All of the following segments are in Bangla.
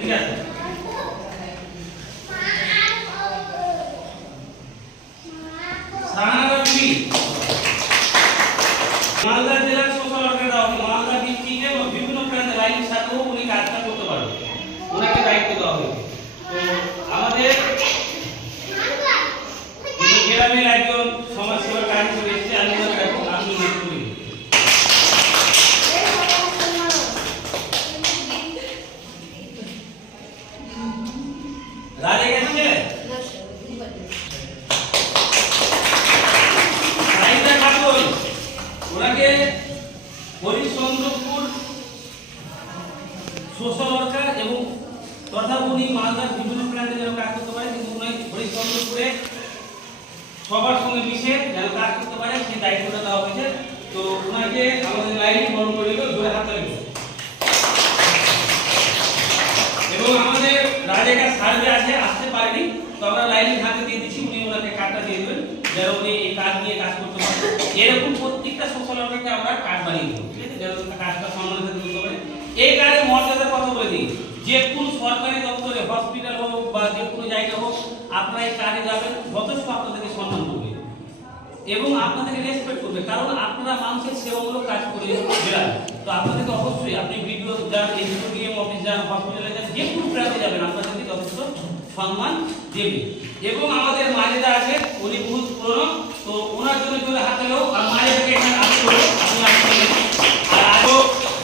ঠিক আছে। মালদা জেলার সোশ্যাল ওয়ার্কার মালদা ডিস্ট্রিক্টে বিভিন্ন প্রান্তে লাইনের সাথেও উনি কাজটা করতে পারবেন, ওনাকে দায়িত্ব দেওয়া হয়েছে। তো আমাদের গ্রামের একজন সমাজসেবার কাজ করে এসেছে, আমি রাজে গেছে ওনাকে হরিচন্দ্রপুর সোশ্যাল ওয়ার্কার এবং তথা উনি মালদার বিভিন্ন প্রান্তে যেন কাজ করতে পারে, কিন্তু উনি হরিচন্দ্রপুরে সবার সঙ্গে মিশে যেন কাজ করতে পারে সেই দায়িত্বটা দেওয়া হয়েছে। তো ওনাকে আমাদের লাইনে বরণ করে দিল, জোরে হাত তালি। এবং আমাদের রাজেকা সার্ভে আছে, আসতে পারেনি, তো আমরা লাইনে হাতে দিয়ে দিচ্ছি, উনি ওনাকে কার্ডটা দিয়ে দেবেন যেন উনি এই কাজ নিয়ে কাজ করতে পারেন। এরকম প্রত্যেকটা সোশ্যাল ওয়ার্কারকে আমরা কার্ড বানিয়ে দেবো, ঠিক আছে, যেন কাজটা সম্মানিত করতে পারে। এই কাজের মর্যাদার কথা বলে দিই, যে কোন সরকারি দপ্তরে, হসপিটাল হোক বা যে কোনো জায়গা হোক, আপনারা এই কাজে যাবেন, যথেষ্ট আপনাদেরকে সম্মান করবে এবং আপনাদেরকে রেসপেক্ট করবে, কারণ আপনারা মানুষের সেবামূলক কাজ করে বেড়ান। তো আপনাদেরকে অবশ্যই আপনি ভিডিও যান, ডিএম অফিস যান, হসপিটালে যান, যে কোনো প্রান্তে যাবেন, আপনাদেরকে যথেষ্ট সম্মান দেবে। এবং আমাদের মাজেদা আছে, উনি বহুত পুরনো, তো ওনার জন্য জোরে হাতে লোক আর মাজেদাকে এখানে আসতে হলো, আপনি আসতে আর আজও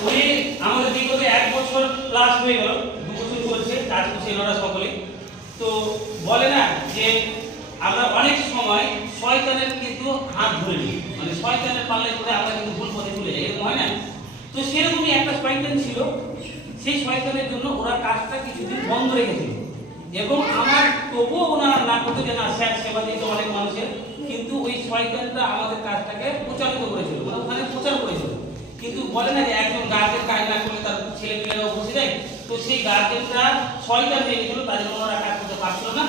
উনি আমাদের বিগত 1 বছর প্লাস হয়ে গেল, 2 বছর চলছে কাজ করছে এনারা সকলে। তো বলে না যে আমরা অনেক সময় শয়তানের কিন্তু হাত ধরে নিই, মানে শয়তানের পাল্লায় পড়ে আমরা কিন্তু ভুল পথে চলে যাই, এরকম হয় না? তো সেরকমই একটা শয়তান ছিল, সেই শয়তানের জন্য ওরা কাজটা কিছুদিন বন্ধ রেখেছিল এবং আমার তবুও ওনারা না করতে যে না স্যার সেবা দিত অনেক মানুষের, কিন্তু ওই শয়তানটা আমাদের কাজটাকে প্রচারিত করেছিল, মানে ওখানে প্রচার করেছিল। কিন্তু বলে না যে একজন গার্জেন কাজ না করলে তার ছেলেমেয়েরাও বসে যায়, তো সেই গার্জেনরা শয়তান হয়ে গেছিল, তার জন্য ওনারা কাজ করতে পারছিল না।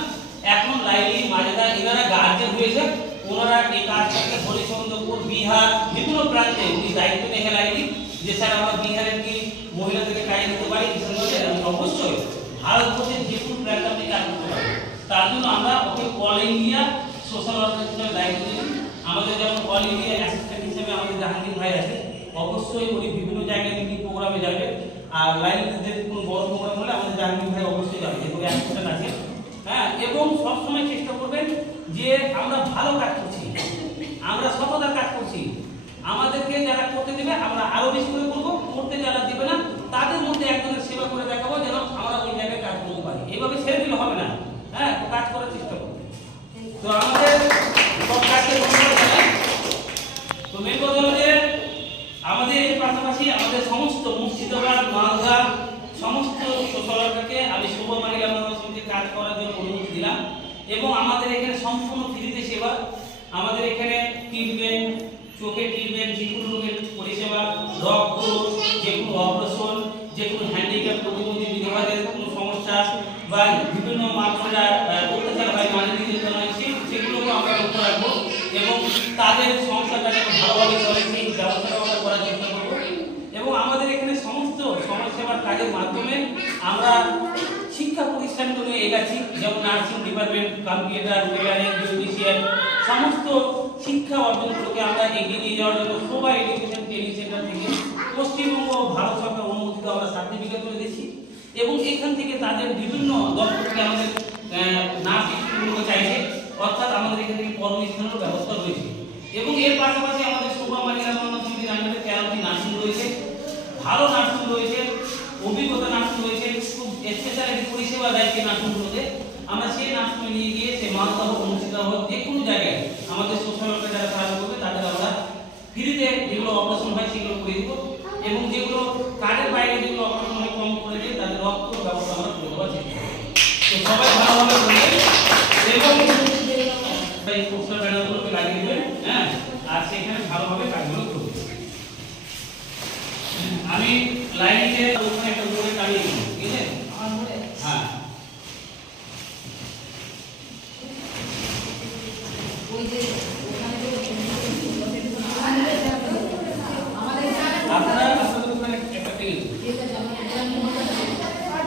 এখন লাইলি মাজেদা এনারা গার্জেন হয়েছে, ওনারা এই কাজটাকে হরিচন্দ্রপুর, বিহার বিভিন্ন প্রান্তে উনি দায়িত্ব নিয়ে লাইলি যে স্যার আমরা বিহারের কি মহিলাদেরকে কাজে দিতে পারি, আমি অবশ্যই ভারতবর্ষের যে কোনো প্রান্তে আপনি কাজ করতে পারেন। তার জন্য আমরা okay all India social worker হিসেবে দায়িত্ব দিই। আমাদের যেমন অল ইন্ডিয়া অ্যাসিস্ট্যান্ট হিসেবে আমাদের জাহাঙ্গীর ভাই আছে, অবশ্যই উনি বিভিন্ন জায়গায় বিভিন্ন প্রোগ্রামে যাবে, আর লাইনে যে কোনো বড় প্রোগ্রাম হলে আমাদের জাহাঙ্গীর ভাই অবশ্যই যাবে, যেহেতু অ্যাসিস্ট্যান্ট আছে। হ্যাঁ, এবং সবসময় চেষ্টা করবেন যে আমরা ভালো কাজ করছি, আমরা সততার কাজ করছি, আমাদেরকে যারা করতে দেবে আমরা আরো বেশি করে করবো, করতে যারা দেবে না তাদের মধ্যে একজনের সেবা করে দেখাবো যেন আমরা ওই জায়গায় কাজ করতে পারি। এইভাবে ছেড়ে দিলে হবে না, হ্যাঁ, কাজ করার চেষ্টা করবো। তো আমাদের সব কাজকে ধন্যবাদ জানাই। তো মেন কথা হলো যে আমাদের এর পাশাপাশি আমাদের সমস্ত মুর্শিদাবাদ, মালদা সমস্ত সোশ্যাল ওয়ার্কারকে আমি শুভ মহিলা সমিতির কাজ করার জন্য অনুমতি দিলাম এবং আমাদের এখানে সম্পূর্ণ ফ্রিতে সেবা। আমাদের এখানে ট্রিটমেন্ট, চোখে ট্রিটমেন্ট, যে কোনো রোগের পরিষেবা, রক্ত, যে কোনো অপারেশন, যে কোনো হ্যান্ডিক্যাপ প্রতিবন্ধী বিধবাদের কোনো সমস্যা বা বিভিন্ন মাত্রা অত্যাচার হয় মানে নির্যাতন হয়, সেগুলোকে আমরা লক্ষ্য রাখবো এবং তাদের সংস্থাটা যেন ভালোভাবে চলে সেই ব্যবস্থাটা আমরা করার চেষ্টা করবো। এবং আমাদের এখানে সমস্ত সমাজসেবার কাজের মাধ্যমে আমরা শিক্ষা প্রতিষ্ঠানগুলো এগাচ্ছি, যেমন nursing department, computer, tailoring, beautician, সমস্ত শিক্ষা অর্জনগুলোকে আমরা এগিয়ে নিয়ে যাওয়ার জন্য সবাই এডুকেশন ট্রেনিং সেন্টার থেকে পশ্চিমবঙ্গ ভারত সরকার অনুমোদিত আমরা সার্টিফিকেট করে দিচ্ছি এবং এখান থেকে তাদের বিভিন্ন দপ্তর থেকে আমাদের নার্স স্কুলগুলো চাইছে, অর্থাৎ আমাদের এখান থেকে কর্মস্থানের ব্যবস্থা রয়েছে। এবং এর পাশাপাশি আমাদের শোভা মহিলা সমিতির আন্ডারে 13টি নার্সিং রয়েছে, ভালো নার্সিং রয়েছে, অভিজ্ঞতা নার্সিং রয়েছে, খুব স্পেশালিটি পরিষেবা দেয় সেই নার্সিংগুলোতে। আমরা সেই নার্সিং নিয়ে গিয়ে সে মালদা হোক, মুর্শিদাবাদ হোক, যে কোনো জায়গায় আমাদের সোশ্যাল ওয়ার্কার যারা সাহায্য করবে তাদের আমরা ফ্রিতে যেগুলো অপারেশন হয় সেগুলো করে দেবো এবং যেগুলো কার্ডের বাইরে যেগুলো অপারেশন হয় কম করে দিয়ে তাদের রক্ত ব্যবস্থা আমরা করে দেওয়ার চেষ্টা করব। তো সবাই ভালোভাবে করবেন এবং এই পোস্টার ব্যানারগুলোকে লাগিয়ে দেবেন, হ্যাঁ, আর সেখানে ভালোভাবে কাজগুলো করবেন। আমি লাইনে